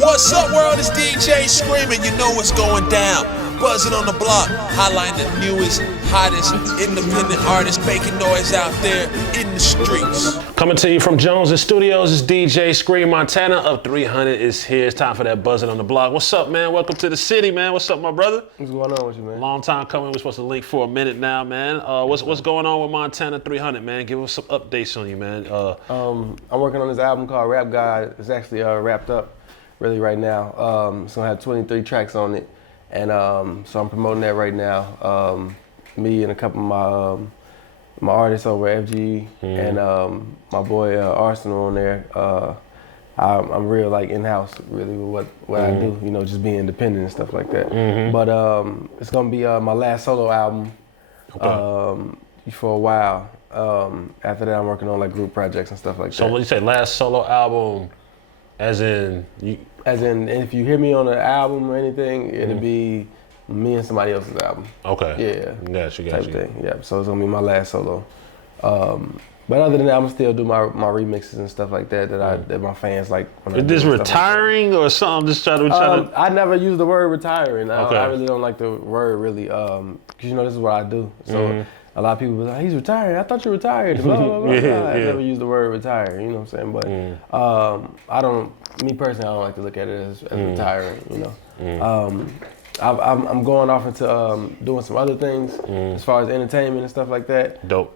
What's up, world? It's DJ Screaming. You know what's going down. Buzzing on the block, highlighting the newest, hottest independent artists making noise out there in the streets. Coming to you from Jones' Studios is DJ Scream. Montana of 300 is here. It's time for that Buzzin' on the block. What's up, man? Welcome to the city, man. What's up, my brother? What's going on with you, man? Long time coming. We're supposed to link for a minute now, man. What's going on with Montana 300, man? Give us some updates on you, man. I'm working on this album called Rap God. It's actually wrapped up really right now. It's gonna have 23 tracks on it. And so I'm promoting that right now. Me and a couple of my artists over at FG and my boy Arsenal on there. I'm real like in-house really with what I do, you know, just being independent and stuff like that. But it's gonna be my last solo album for a while. After that I'm working on like group projects and stuff like that. So when you say last solo album, as in if you hear me on an album or anything, it'll be me and somebody else's album. Okay. Yeah. Gotcha. Type thing. Yeah. So it's gonna be my last solo. But other than that, I'm gonna still do my remixes and stuff like that that my fans like. Is this retiring or something? Just trying to. I never use the word retiring. Okay. I really don't like the word really, because you know this is what I do. So a lot of people be like, he's retired. I thought you retired. Blah, blah, blah. I never use the word retire. You know what I'm saying? But I don't. Me personally, I don't like to look at it as retiring. You know. I'm going off into doing some other things as far as entertainment and stuff like that. Dope.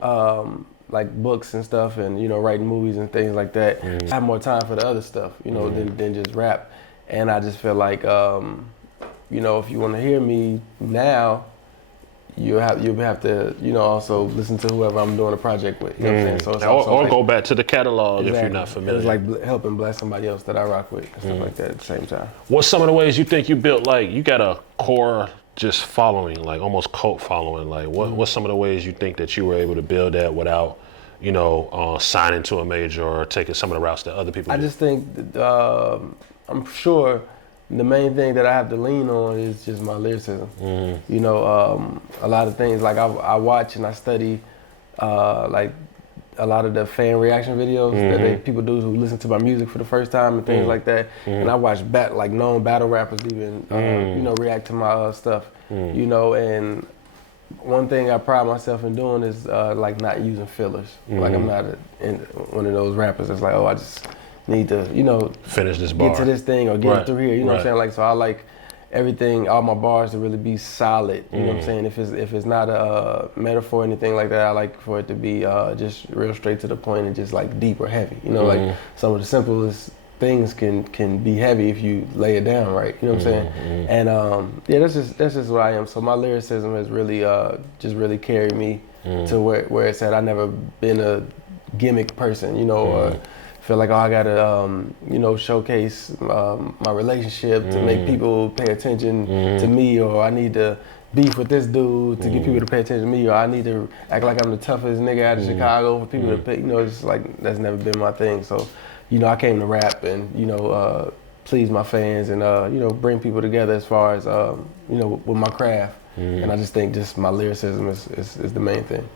Like books and stuff, and you know, writing movies and things like that. I have more time for the other stuff, you know, than just rap. And I just feel like, you know, if you want to hear me now, you'll have to, you know, also listen to whoever I'm doing a project with. You know what I'm saying? So it's or like, go back to the catalog exactly. if you're not familiar. It's like helping bless somebody else that I rock with and stuff like that at the same time. What's some of the ways you think you built, like, you got a core just following, like almost cult following? Like, what's some of the ways you think that you were able to build that without, you know, signing to a major or taking some of the routes that other people did? I just think that, I'm sure the main thing that I have to lean on is just my lyricism. You know, a lot of things, like I watch and I study like a lot of the fan reaction videos that people do who listen to my music for the first time and things like that. And I watch like known battle rappers even, you know, react to my stuff, you know, and one thing I pride myself in doing is like not using fillers. Like I'm not one of those rappers that's like, oh, I just need to, you know, finish this bar, get to this thing or get through here. You know what I'm saying? Like, so I like everything, all my bars to really be solid. You know what I'm saying? If it's not a metaphor or anything like that, I like for it to be just real straight to the point and just like deep or heavy. You know, like some of the simplest things can be heavy if you lay it down right. You know what I'm saying? And yeah, that's just what I am. So my lyricism has really just really carried me to where it's at. I've never been a gimmick person, you know, or feel like, oh, I gotta, you know, showcase my relationship to make people pay attention to me, or I need to beef with this dude to get people to pay attention to me, or I need to act like I'm the toughest nigga out of Chicago for people to pay, you know, it's like, that's never been my thing. So, you know, I came to rap and, you know, please my fans and, you know, bring people together as far as, you know, with my craft. And I just think just my lyricism is the main thing.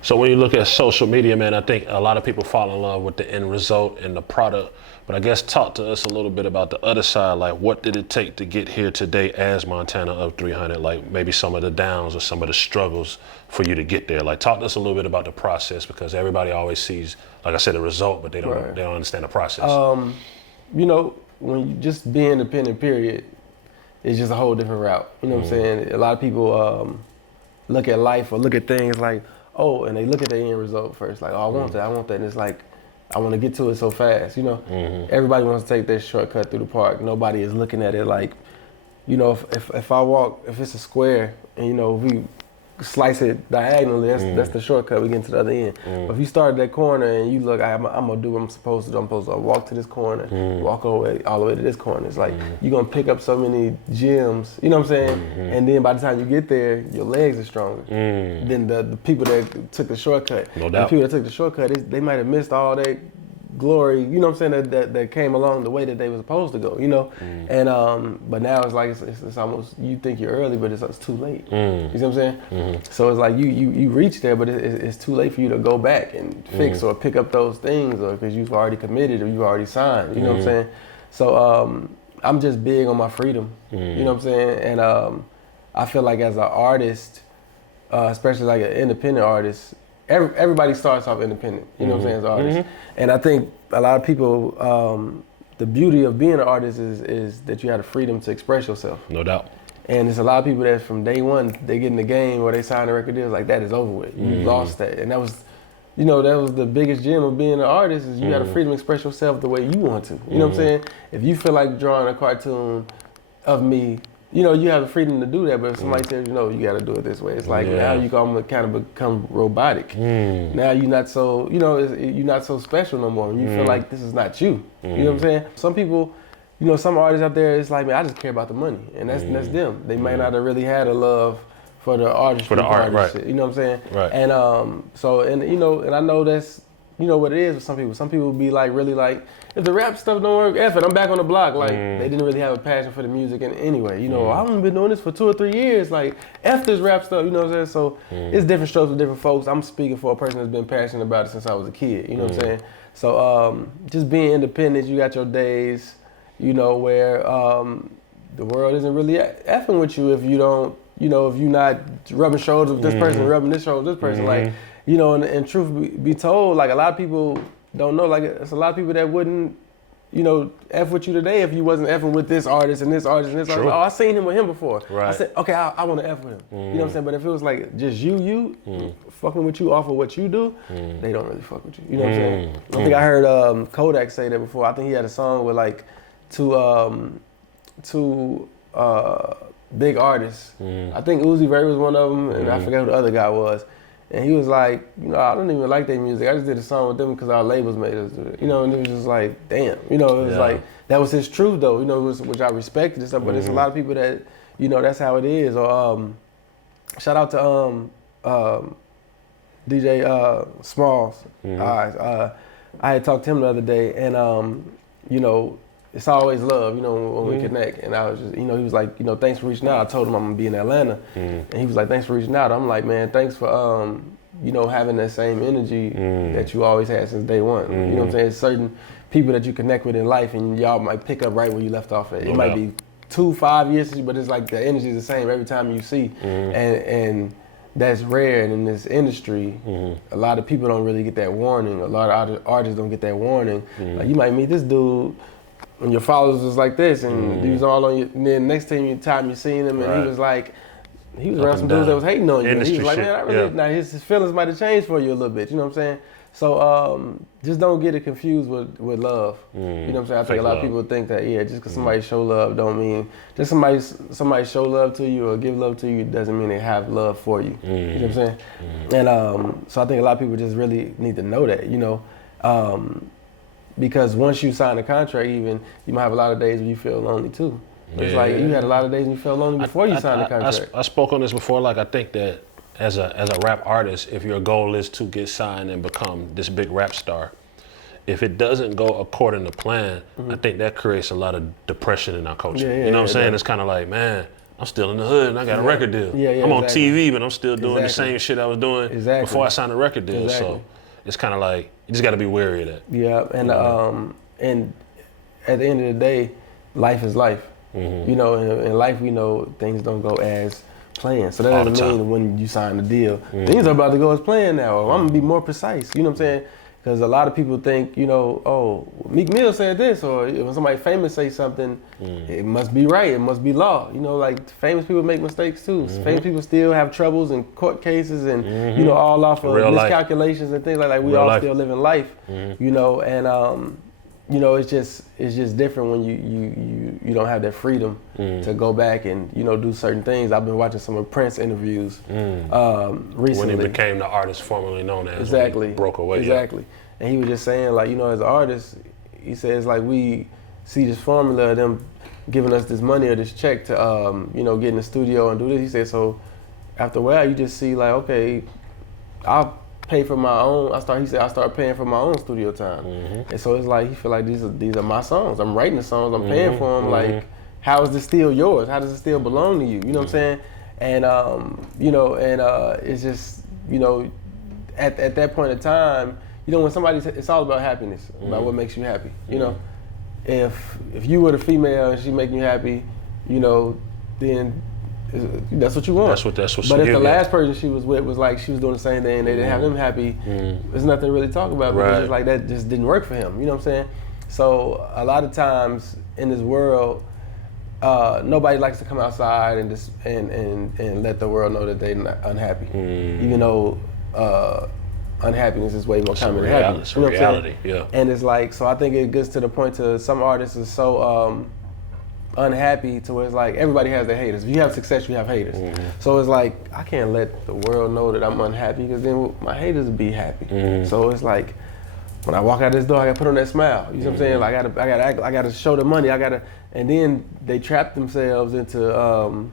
So when you look at social media, man, I think a lot of people fall in love with the end result and the product. But I guess talk to us a little bit about the other side. Like, what did it take to get here today as Montana of 300? Like, maybe some of the downs or some of the struggles for you to get there. Like, talk to us a little bit about the process, because everybody always sees, like I said, the result, but they don't understand the process. You know, when you just be independent, period, it's just a whole different route. You know what I'm saying? A lot of people look at life or look at things like, oh, and they look at the end result first, like, oh, I want that, and it's like, I want to get to it so fast, you know? Everybody wants to take their shortcut through the park. Nobody is looking at it like, you know, if I walk, if it's a square, and, you know, if we slice it diagonally, that's the shortcut, we get to the other end. But if you start at that corner and you look, I'm gonna do what I'm supposed to do. I'm supposed to walk to this corner, walk all the way to this corner. It's like, you're gonna pick up so many gems, you know what I'm saying? And then by the time you get there, your legs are stronger than the people that took the shortcut. No doubt. The people that took the shortcut, they might have missed all that glory, you know what I'm saying, that came along the way that they were supposed to go, you know? And but now it's like it's almost, you think you're early, but it's too late. You see what I'm saying? So it's like you reach there, but it's too late for you to go back and fix or pick up those things, or because you've already committed or you've already signed, you know what I'm saying? So I'm just big on my freedom. You know what I'm saying? And I feel like as an artist, especially like an independent artist, everybody starts off independent. You know what I'm saying, as an artist. And I think a lot of people, the beauty of being an artist is that you have the freedom to express yourself. No doubt. And there's a lot of people that from day one, they get in the game or they sign a record deal, like that is over with. You lost that. And that was, you know, that was the biggest gem of being an artist is you got the freedom to express yourself the way you want to. You know what I'm saying? If you feel like drawing a cartoon of me, you know, you have the freedom to do that, but if somebody says, you know, you got to do it this way, it's like now you kind of become robotic. Now you're not so, you know, you're not so special no more. You feel like this is not you. You know what I'm saying? Some people, you know, some artists out there, it's like, man, I just care about the money, and that's them. They might not have really had a love for the artistry, for the art, right? Shit, you know what I'm saying? Right. And so, and you know, and I know that's, you know what it is with some people. Some people be like, really like, if the rap stuff don't work, F it, I'm back on the block. Like, they didn't really have a passion for the music and anyway. You know, I've only been doing this for 2 or 3 years. Like, F this rap stuff, you know what I'm saying? So, it's different strokes with different folks. I'm speaking for a person that's been passionate about it since I was a kid, you know what I'm saying? So, just being independent, you got your days, you know, where the world isn't really effing with you if you don't, you know, if you're not rubbing shoulders with this person, rubbing this shoulder with this person. Like, you know, and truth be told, like a lot of people don't know, like it's a lot of people that wouldn't, you know, F with you today if you wasn't effing with this artist and this artist and this artist. Oh, I seen him with him before. Right. I said, okay, I want to F with him. You know what I'm saying? But if it was like just you fucking with you off of what you do, they don't really fuck with you. You know what I'm saying? I think I heard Kodak say that before. I think he had a song with like two big artists. I think Uzi Vert was one of them, and I forget who the other guy was. And he was like, you know, I don't even like their music. I just did a song with them because our labels made us do it. You know, and it was just like, damn. You know, it was like, that was his truth though, you know, which I respected and stuff, but there's a lot of people that, you know, that's how it is. Or shout out to DJ Smalls. I had talked to him the other day, and you know, it's always love, you know, when we connect. And I was just, you know, he was like, you know, thanks for reaching out. I told him I'm gonna be in Atlanta. And he was like, thanks for reaching out. I'm like, man, thanks for, you know, having that same energy that you always had since day one. You know what I'm saying? It's certain people that you connect with in life and y'all might pick up right where you left off at. It might be 2-5 years, but it's like the energy is the same every time you see. And that's rare. And in this industry, a lot of people don't really get that warning. A lot of artists don't get that warning. Like, you might meet this dude, and your followers was like this, and he was all on you. And then next time you seen him, and he was like, he was around some dudes that was hating on you. And he was like, man, I really, now his feelings might have changed for you a little bit. You know what I'm saying? So just don't get it confused with love. You know what I'm saying? I think a lot of people think that just because somebody show love don't mean just somebody show love to you or give love to you doesn't mean they have love for you. You know what I'm saying? And so I think a lot of people just really need to know that. You know. Because once you sign a contract, even you might have a lot of days when you feel lonely too. It's like you had a lot of days when you felt lonely before you signed the contract. I spoke on this before. Like, I think that as a rap artist, if your goal is to get signed and become this big rap star, if it doesn't go according to plan, I think that creates a lot of depression in our culture. You know what I'm saying? It's kind of like, man, I'm still in the hood and I got a record deal. I'm on TV, but I'm still doing the same shit I was doing before I signed a record deal. So it's kind of like, you just got to be wary of that. Yeah, and at the end of the day, life is life. You know, in life we know things don't go as planned. So that doesn't mean when you sign the deal, things are about to go as planned now. Or I'm gonna be more precise. You know what I'm saying? Because a lot of people think, you know, oh, Meek Mill said this, or when somebody famous say something, it must be right, it must be law. You know, like famous people make mistakes too. Famous people still have troubles in court cases and, you know, all off of miscalculations and things like that. We all still living life, you know, and, you know, it's just different when you don't have that freedom to go back and, you know, do certain things. I've been watching some of Prince interviews recently. When he became the artist formerly known as. Exactly. When he broke away. Exactly. And he was just saying, like, you know, as an artist, he says, like, we see this formula of them giving us this money or this check to, you know, get in the studio and do this. He said, so after a while, you just see, like, okay, I'll pay for my own. He said I started paying for my own studio time, and so it's like he feel like these are my songs. I'm writing the songs. I'm paying for them. Like, how is this still yours? How does it still belong to you? You know what I'm saying? And you know, and it's just, you know, at that point in time, you know, when somebody, it's all about happiness, about what makes you happy. You know, if you were the female and she making you happy, you know, then that's what you want. That's what. But if the last person she was with was like she was doing the same thing, they didn't have them happy. There's nothing to really talk about because it's like that just didn't work for him. You know what I'm saying? So a lot of times in this world, nobody likes to come outside and just and let the world know that they're not unhappy, even though unhappiness is way more common than happiness. You know what I'm saying? Yeah. And it's like, so I think it gets to the point to some artists are so unhappy to where it's like everybody has their haters. If you have success, you have haters. So it's like I can't let the world know that I'm unhappy because then my haters will be happy. So it's like when I walk out this door, I gotta put on that smile. You know what I'm saying? Like I gotta show the money. And then they trap themselves into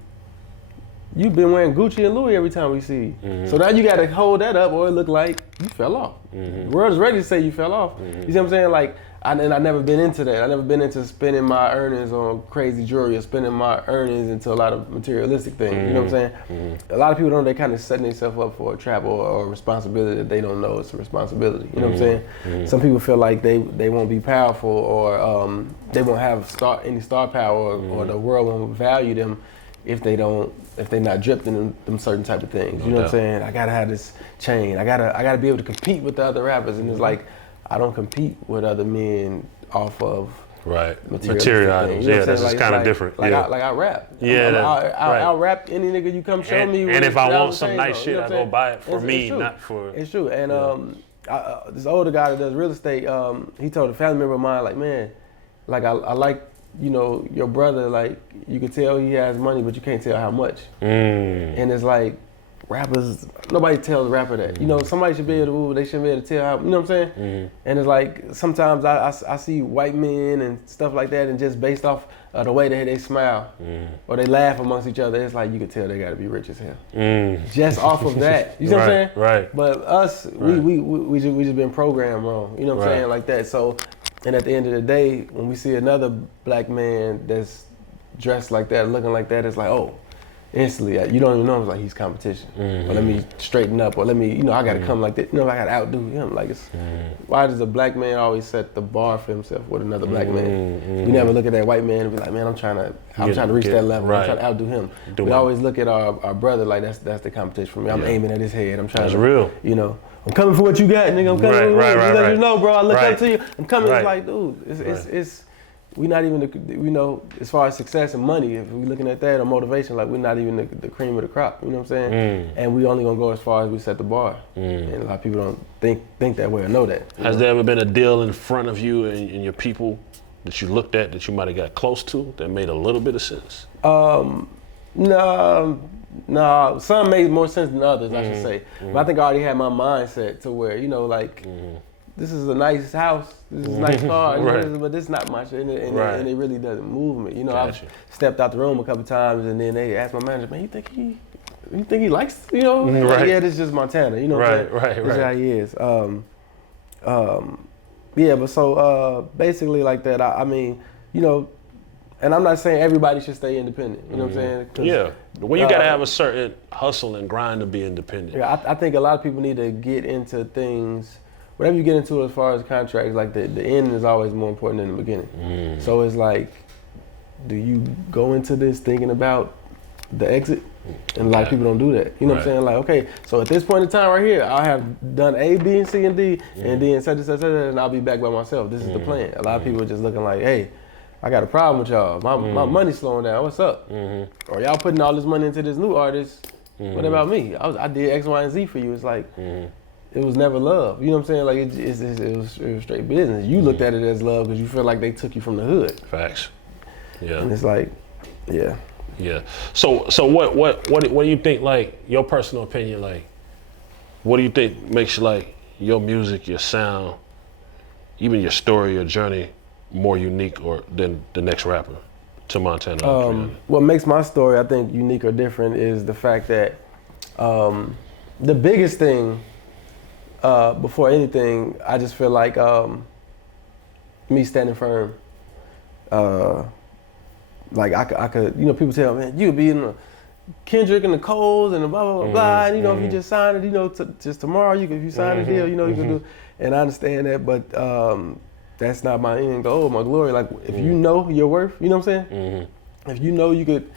you've been wearing Gucci and Louis every time we see you. So now you gotta hold that up or it look like you fell off. The world is ready to say you fell off. You see what I'm saying? Like, I never been into that. I never been into spending my earnings on crazy jewelry or spending my earnings into a lot of materialistic things. You know what I'm saying? A lot of people don't, they kind of setting themselves up for a trap or a responsibility that they don't know it's a responsibility. You know what I'm saying? Some people feel like they won't be powerful or they won't have any star power or the world won't value them if they're not dripped in them certain type of things. You know what I'm saying? I gotta have this chain. I gotta be able to compete with the other rappers. And it's like, I don't compete with other men off of material items. You know That's just kind of different. Like I rap. I'll rap any nigga you come show me. And if I want some nice shit, I go buy it for me, not for. It's true. And this older guy that does real estate, he told a family member of mine, like, man, like I like, you know, your brother, like you can tell he has money, but you can't tell how much. And it's like, rappers, nobody tells a rapper that. You know, somebody should be able to move, they shouldn't be able to tell how, you know what I'm saying? And it's like, sometimes I see white men and stuff like that, and just based off of the way they smile, or they laugh amongst each other, it's like you can tell they gotta be rich as hell. Just off of that. You know what I'm saying? Right. But us, we just been programmed wrong. You know what I'm saying? Like that. So, and at the end of the day, when we see another black man that's dressed like that, looking like that, it's like, oh, instantly, you don't even know, it's like he's competition. Or let me straighten up, or let me, you know, I gotta come like that. You know, I gotta outdo him. Like, it's, why does a black man always set the bar for himself with another black man? We never look at that white man and be like, man, I'm trying to reach that level. I'm trying to outdo him. We always look at our brother like that's the competition for me. I'm aiming at his head. I'm trying to, real. You know, I'm coming for what you got, nigga. I'm coming for what you know, bro. I look up to you. I'm coming. It's like, dude, it's we not even we know, as far as success and money, if we're looking at that or motivation, like we're not even the cream of the crop. You know what I'm saying? And we only gonna go as far as we set the bar. And a lot of people don't think that way or know that. Has there ever been a deal in front of you and your people that you looked at that you might have got close to that made a little bit of sense? No, some made more sense than others, I should say. But I think I already had my mindset to where, you know, like, this is a nice house, this is a nice car, but this is not much, and it really doesn't move me. You know, I've stepped out the room a couple times, and then they asked my manager, man, you think he likes, you know? Like, yeah, this is just Montana, you know what I'm saying? This is how he is. Yeah, but so basically like that, I mean, you know, and I'm not saying everybody should stay independent, you know what I'm saying? Yeah, well, you gotta have a certain hustle and grind to be independent. Yeah, I think a lot of people need to get into things, whatever you get into as far as contracts, like the end is always more important than the beginning. So it's like, do you go into this thinking about the exit? And a lot of people don't do that. You know what I'm saying? Like, okay, so at this point in time right here, I have done A, B, and C, and D, and then such, and I'll be back by myself. This is the plan. A lot of people are just looking like, hey, I got a problem with y'all. My money's slowing down. What's up? Or y'all putting all this money into this new artist. What about me? I did X, Y, and Z for you. It's like, it was never love. You know what I'm saying? Like, it was straight business. You looked at it as love because you feel like they took you from the hood. Facts. Yeah. And it's like, yeah. Yeah. So what do you think, like, your personal opinion, like, what do you think makes, like, your music, your sound, even your story, your journey more unique or than the next rapper to Montana? What makes my story, I think, unique or different is the fact that the biggest thing, before anything, I just feel like me standing firm. Like I could, you know, people tell me, man, you'd be in the Kendrick and the Coles and the blah, blah, blah, blah. And, you know, if you just sign it, you know, just tomorrow, if you sign a deal, you know, you can do. And I understand that, but that's not my end goal, my glory. Like, if you know your worth, you know what I'm saying? If you know you could,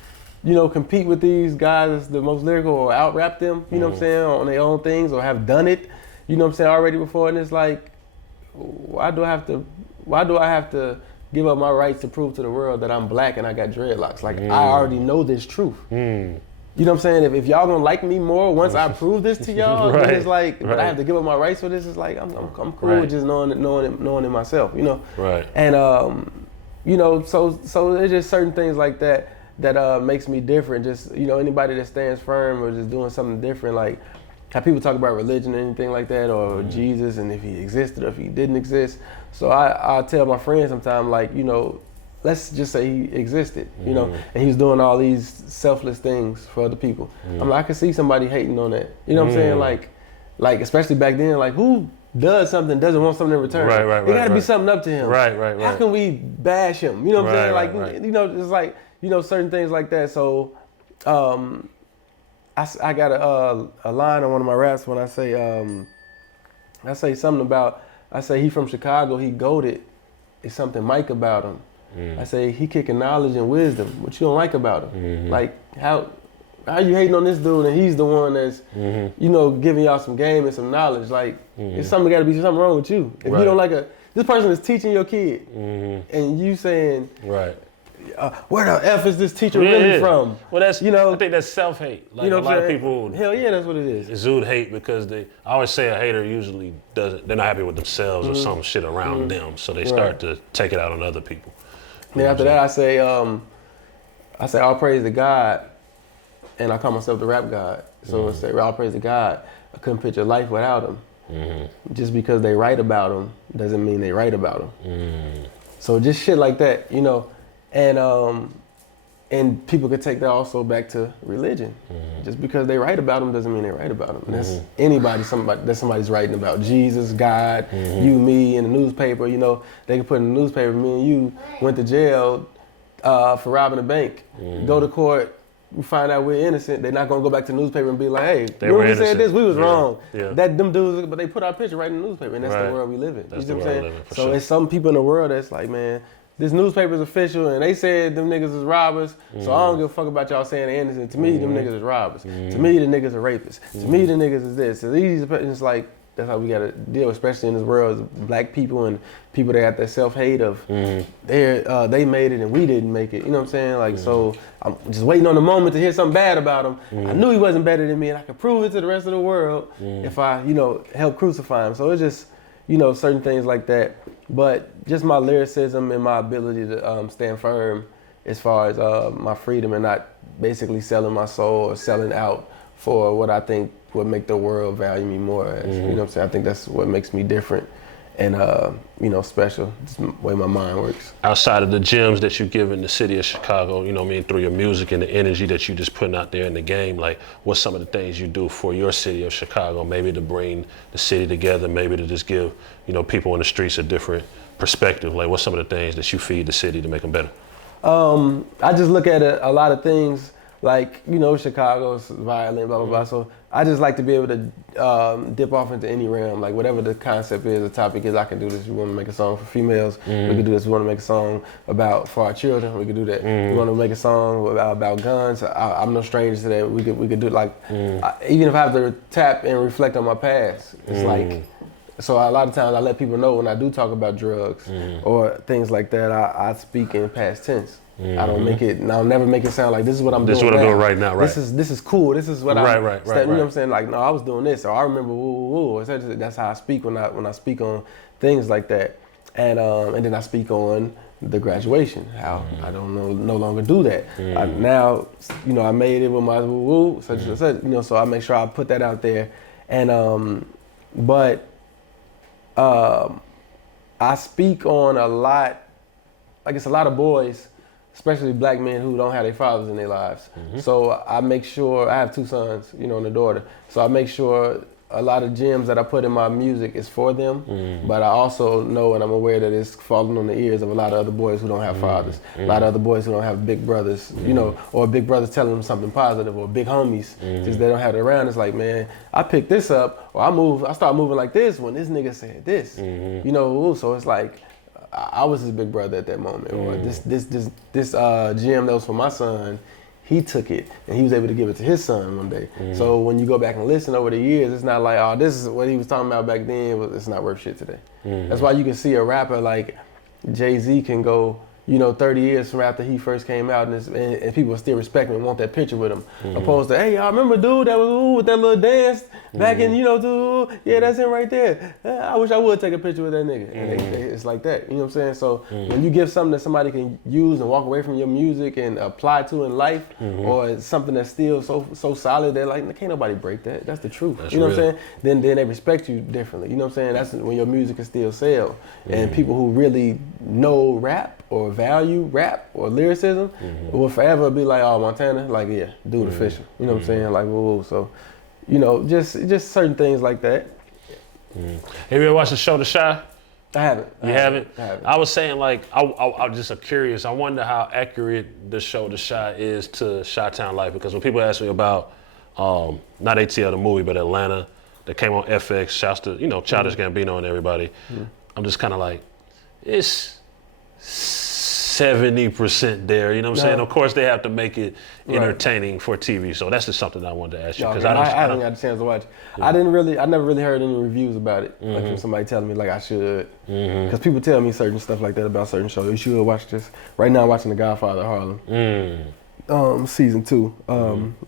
you know, compete with these guys that's the most lyrical or out-rap them, you know what I'm saying, on their own things, or have done it, you know what I'm saying, already before, and it's like, why do I have to give up my rights to prove to the world that I'm black and I got dreadlocks? Like, I already know this truth. You know what I'm saying? If y'all gonna like me more once I prove this to y'all, then it's like, but I have to give up my rights for this. It's like, I'm cool with just knowing it myself, you know? Right. And, you know, so there's just certain things like that makes me different. Just, you know, anybody that stands firm or just doing something different, like how people talk about religion or anything like that, or Jesus, and if he existed or if he didn't exist. So I tell my friends sometimes, like, you know, let's just say he existed, you know, and he's doing all these selfless things for other people. I'm like, I can see somebody hating on that. You know what I'm saying? Like especially back then, like, who does something, doesn't want something in return? Right. It gotta be something up to him. Right. How can we bash him? You know what I'm saying? Like, you know, it's like, you know, certain things like that. So I got a line on one of my raps when I say something about, I say he from Chicago, he goated. It's something Mike about him. I say he kicking knowledge and wisdom. What you don't like about him? Like, how you hating on this dude and he's the one that's, you know, giving y'all some game and some knowledge? Like, it's got to be something wrong with you. If you don't like this person is teaching your kid, and you saying, where the F is this teacher really from? Well, that's, you know, I think that's self-hate. Like, you know, a lot of people, hell yeah, that's what it is. Exude hate because I always say a hater usually they're not happy with themselves or some shit around them, so they start to take it out on other people. Then after that, I say all praise to God, and I call myself the rap God. So I say all praise to God. I couldn't picture life without him. Just because they write about him doesn't mean they write about him. So just shit like that, you know, and people could take that also back to religion. Just because they write about him doesn't mean they write about him. And that's anybody, somebody's writing about Jesus, God, you, me, in the newspaper. You know, they can put in the newspaper, me and you went to jail for robbing a bank. Go to court, we find out we're innocent. They're not gonna go back to the newspaper and be like, hey, when we said this, we was wrong. That them dudes, but they put our picture right in the newspaper, and that's the world we live in. You see what I'm saying? So it's some people in the world that's like, man, this newspaper's official, and they said them niggas is robbers, so I don't give a fuck about y'all saying they're innocent. To me, them niggas is robbers. To me, the niggas are rapists. To me, the niggas is this. So these, it's like, that's how we gotta deal, especially in this world, as black people and people that got that self-hate of, they made it and we didn't make it. You know what I'm saying? Like, so I'm just waiting on the moment to hear something bad about him. I knew he wasn't better than me, and I could prove it to the rest of the world if I, you know, help crucify him. So it's just, you know, certain things like that. But just my lyricism and my ability to stand firm as far as my freedom and not basically selling my soul or selling out for what I think would make the world value me more as. You know what I'm saying? I think that's what makes me different and, you know, special. It's the way my mind works. Outside of the gems that you give in the city of Chicago, you know what I mean, through your music and the energy that you just putting out there in the game, like, what's some of the things you do for your city of Chicago, maybe to bring the city together, maybe to just give, you know, people on the streets a different perspective? Like, what's some of the things that you feed the city to make them better? I just look at a lot of things, like, you know, Chicago's violent, blah, blah, blah. So I just like to be able to dip off into any realm, like whatever the concept is, the topic is. I can do this. We want to make a song for females. We can do this. We want to make a song for our children. We can do that. We want to make a song about guns. I'm no stranger to that. We could do like, even if I have to tap and reflect on my past, it's like, so a lot of times I let people know when I do talk about drugs or things like that, I speak in past tense. I don't make it, I'll never make it sound like this is what I'm doing now. This is what I'm doing right now, right? This is cool. This is what I'm, right. You know what I'm saying? Like, no, I was doing this, or I remember woo. That's how I speak when I speak on things like that. And then I speak on the graduation, how I don't no longer do that. Now, you know, I made it with my woo, such and such, you know, so I make sure I put that out there. And, but I speak on a lot, like it's a lot of boys, especially black men who don't have their fathers in their lives. So I make sure, I have 2 sons, you know, and a daughter. So I make sure a lot of gems that I put in my music is for them. But I also know and I'm aware that it's falling on the ears of a lot of other boys who don't have fathers. A lot of other boys who don't have big brothers, you know, or big brothers telling them something positive, or big homies, because they don't have it around. It's like, man, I picked this up, or I start moving like this when this nigga said this. You know, so it's like, I was his big brother at that moment. Or this gem that was for my son, he took it and he was able to give it to his son one day. So when you go back and listen over the years, it's not like, oh, this is what he was talking about back then, but it's not worth shit today. That's why you can see a rapper like Jay-Z can go, 30 years from after he first came out, and people still respect him and want that picture with him. Opposed to, hey, y'all remember dude that was with that little dance back in, dude, yeah, that's him right there. I wish I would take a picture with that nigga. And it's like that, you know what I'm saying? So when you give something that somebody can use and walk away from your music and apply to in life, or something that's still so solid, they're like, can't nobody break that. That's the truth. That's what I'm saying? Then they respect you differently. You know what I'm saying? That's when your music can still sell. And people who really know rap or value rap or lyricism will forever be like, oh, Montana, like, yeah, dude official. You know what I'm saying? Like, whoa. So, just certain things like that. Have you ever watched the show The Chi? I haven't. You haven't? I haven't. I was saying, like, I'm just curious. I wonder how accurate the show The Chi is to Chi-Town life, because when people ask me about, not ATL the movie, but Atlanta, that came on FX, shouts to, Childish Gambino and everybody, I'm just kind of like, it's 70% there, you know what I'm saying? Of course, they have to make it entertaining for TV, so that's just something I wanted to ask you. Because I haven't had a chance to watch. Yeah. I never really heard any reviews about it. Like from somebody telling me like I should. Because people tell me certain stuff like that about certain shows. You should watch this. Right now I'm watching The Godfather Harlem. Season 2.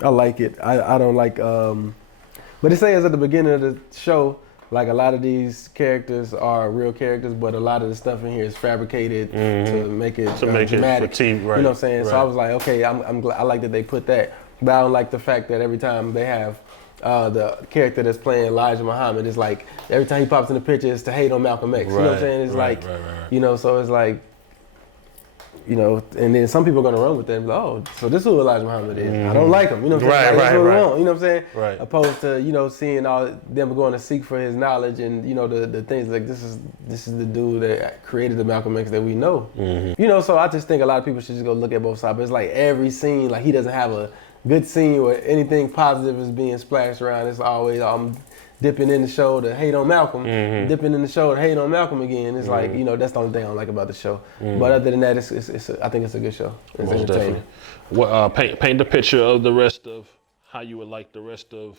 I like it. I don't like, but it says at the beginning of the show, like a lot of these characters are real characters, but a lot of the stuff in here is fabricated to make it dramatic. It for TV, right, you know what I'm saying? Right. So I was like, okay, I'm glad, I like that they put that, but I don't like the fact that every time they have the character that's playing Elijah Muhammad, it's like every time he pops in the picture, it's to hate on Malcolm X. You know what I'm saying? It's like, so it's like, and then some people are gonna run with that and be like, oh, so this is who Elijah Muhammad is. I don't like him, you know what I'm saying? That's what we want, you know what I'm saying? Right. Opposed to, seeing all them going to seek for his knowledge and, the things like this is the dude that created the Malcolm X that we know. So I just think a lot of people should just go look at both sides. But it's like every scene, like he doesn't have a good scene where anything positive is being splashed around. It's always dipping in the show to hate on Malcolm, dipping in the show to hate on Malcolm again. It's like, that's the only thing I don't like about the show. But other than that, I think it's a good show. It's most entertaining. Definitely. Paint the picture of the rest of how you would like the rest of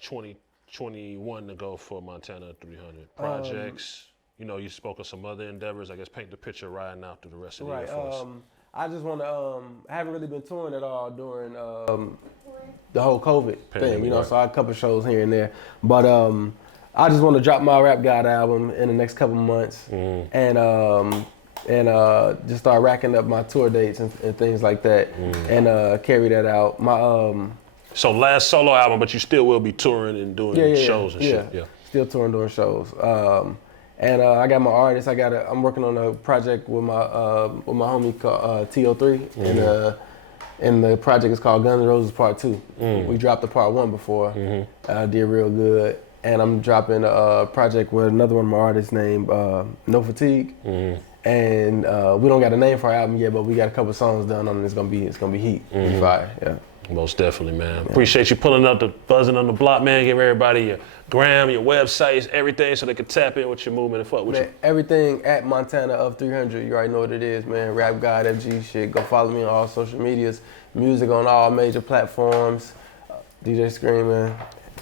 2021 to go for Montana 300 projects. You spoke of some other endeavors. I guess paint the picture riding out through the rest of the year for us. I just want to, I haven't really been touring at all during the whole COVID thing, so I had a couple shows here and there. But I just want to drop my Rap God album in the next couple months and just start racking up my tour dates and things like that and carry that out. So last solo album, but you still will be touring and doing shows and shit. Yeah, still touring, doing shows. And I got my artist. I'm working on a project with my homie called TO3, and the project is called Guns N' Roses Part 2. We dropped the Part 1 before. Did real good, and I'm dropping a project with another one of my artists named No Fatigue. And we don't got a name for our album yet, but we got a couple songs done on it. It's gonna be heat, fire, yeah. Most definitely, man. Yeah. Appreciate you pulling up the Buzzin on the Block, man. Give everybody your gram, your websites, everything, so they can tap in with your movement and fuck with you. Everything at Montana of 300. You already know what it is, man. Rap God, FG shit. Go follow me on all social medias. Music on all major platforms. DJSCREAM, man.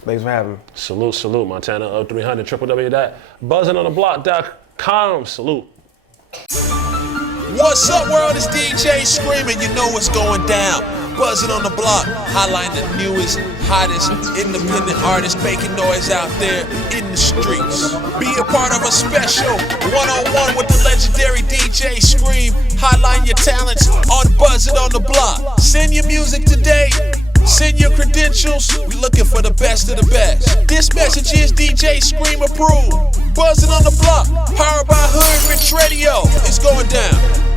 Thanks for having me. Salute, Montana of 300. www.buzzinontheblock.com. Salute. What's up, world? It's DJSCREAM, and you know what's going down. Buzzin on the block, highlighting the newest, hottest, independent artists making noise out there in the streets. Be a part of a special one-on-one with the legendary DJSCREAM. Highlighting your talents on Buzzin on the block. Send your music today. Send your credentials. We're looking for the best of the best. This message is DJSCREAM approved. Buzzin on the block, powered by Hood Rich Radio. It's going down.